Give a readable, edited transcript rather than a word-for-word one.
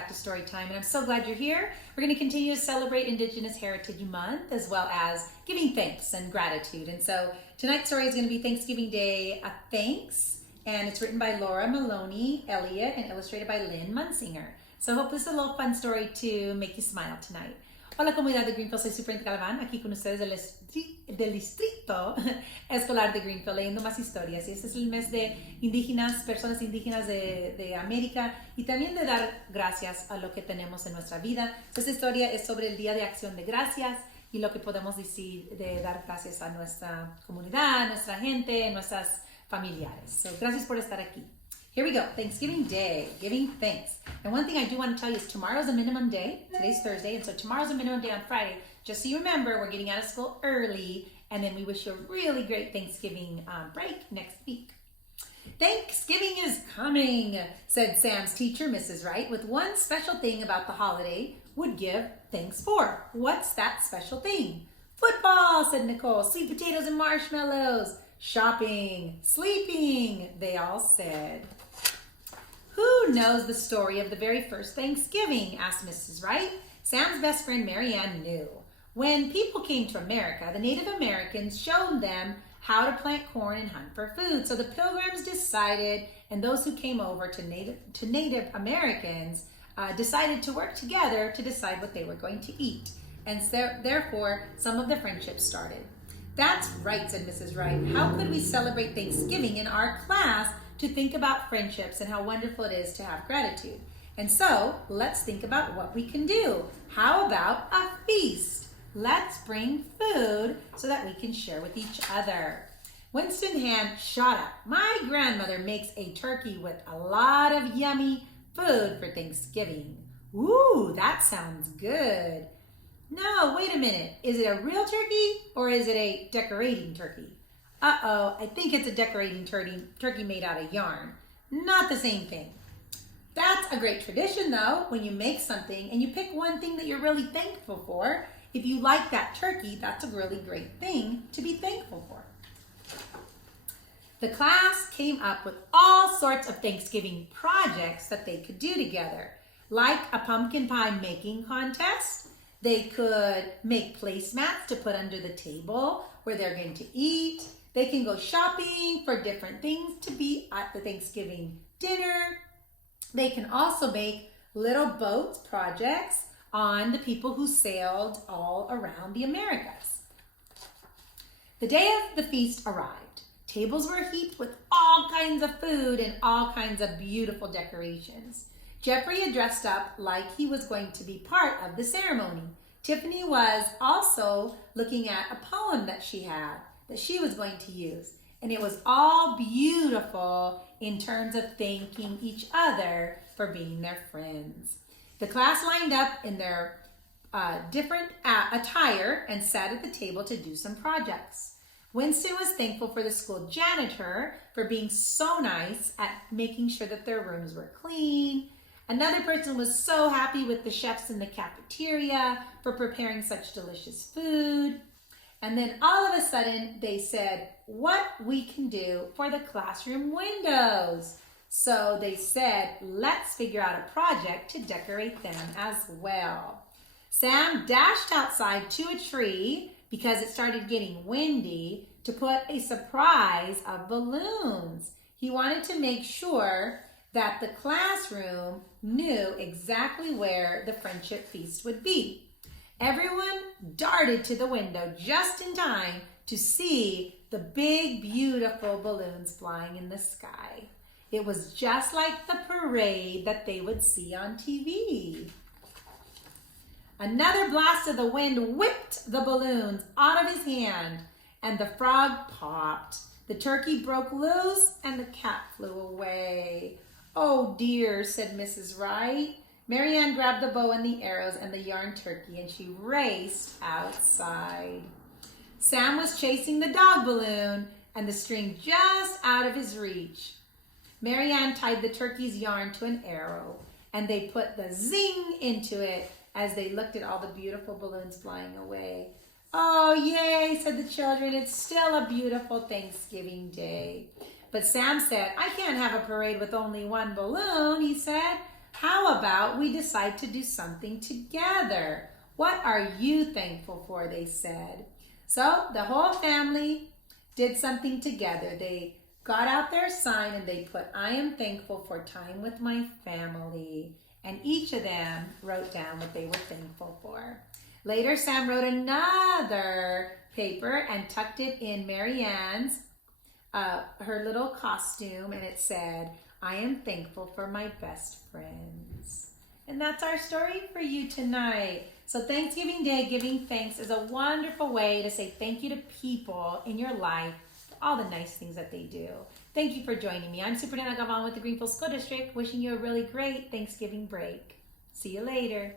back to story time, and I'm so glad you're here. We're going to continue to celebrate Indigenous Heritage Month as well as giving thanks and gratitude. And so tonight's story is going to be Thanksgiving Day, a Thanks, and it's written by Laura Maloney Elliott and illustrated by Lynn Munsinger. So I hope this is a little fun story to make you smile tonight. Hola comunidad de Greenfield, soy Superintendent Galvan, aquí con ustedes del Distrito Escolar de Greenfield, leyendo más historias. Y este es el mes de indígenas, personas indígenas de América, y también de dar gracias a lo que tenemos en nuestra vida. Esta historia es sobre el Día de Acción de Gracias y lo que podemos decir de dar gracias a nuestra comunidad, nuestra gente, nuestras familiares. So, gracias por estar aquí. Here we go, Thanksgiving Day, giving thanks. And one thing I do want to tell you is tomorrow's a minimum day. Today's Thursday, and so tomorrow's a minimum day on Friday. Just so you remember, we're getting out of school early, and then we wish you a really great Thanksgiving break next week. Thanksgiving is coming, said Sam's teacher, Mrs. Wright, with one special thing about the holiday would give thanks for. What's that special thing? Football, said Nicole. Sweet potatoes and marshmallows. Shopping, sleeping, they all said. Who knows the story of the very first Thanksgiving? Asked Mrs. Wright. Sam's best friend Mary Ann knew. When people came to America, the Native Americans showed them how to plant corn and hunt for food. So the Pilgrims decided, and those who came over to Native Americans decided to work together to decide what they were going to eat. And so, therefore, some of the friendships started. That's right, said Mrs. Wright. How could we celebrate Thanksgiving in our class to think about friendships and how wonderful it is to have gratitude? And so, let's think about what we can do. How about a feast? Let's bring food so that we can share with each other. Winston's hand shot up. My grandmother makes a turkey with a lot of yummy food for Thanksgiving. Ooh, that sounds good. No, wait a minute. Is it a real turkey or is it a decorating turkey? Uh-oh, I think it's a decorating turkey made out of yarn. Not the same thing. That's a great tradition, though, when you make something and you pick one thing that you're really thankful for. If you like that turkey, that's a really great thing to be thankful for. The class came up with all sorts of Thanksgiving projects that they could do together, like a pumpkin pie making contest. They could make placemats to put under the table where they're going to eat. They can go shopping for different things to be at the Thanksgiving dinner. They can also make little boats projects on the people who sailed all around the Americas. The day of the feast arrived. Tables were heaped with all kinds of food and all kinds of beautiful decorations. Jeffrey had dressed up like he was going to be part of the ceremony. Tiffany was also looking at a poem that she had that she was going to use. And it was all beautiful in terms of thanking each other for being their friends. The class lined up in their different attire and sat at the table to do some projects. Winston was thankful for the school janitor for being so nice at making sure that their rooms were clean. Another person was so happy with the chefs in the cafeteria for preparing such delicious food. And then all of a sudden they said, what we can do for the classroom windows. So they said, let's figure out a project to decorate them as well. Sam dashed outside to a tree because it started getting windy to put a surprise of balloons. He wanted to make sure that the classroom knew exactly where the friendship feast would be. Everyone darted to the window just in time to see the big, beautiful balloons flying in the sky. It was just like the parade that they would see on TV. Another blast of the wind whipped the balloons out of his hand, and the frog popped. The turkey broke loose, and the cat flew away. Oh dear, said Mrs. Wright. Mary Ann grabbed the bow and the arrows and the yarn turkey, and she raced outside. Sam was chasing the dog balloon, and the string just out of his reach. Mary Ann tied the turkey's yarn to an arrow, and they put the zing into it as they looked at all the beautiful balloons flying away. Oh, yay, said the children. It's still a beautiful Thanksgiving Day. But Sam said, I can't have a parade with only one balloon, he said. How about we decide to do something together? What are you thankful for? They said. So the whole family did something together. They got out their sign and they put, I am thankful for time with my family. And each of them wrote down what they were thankful for. Later, Sam wrote another paper and tucked it in Marianne's, her little costume, and it said, I am thankful for my best friends. And that's our story for you tonight. So Thanksgiving Day, giving thanks is a wonderful way to say thank you to people in your life for all the nice things that they do. Thank you for joining me. I'm Superintendent Galvan with the Greenfield School District, wishing you a really great Thanksgiving break. See you later.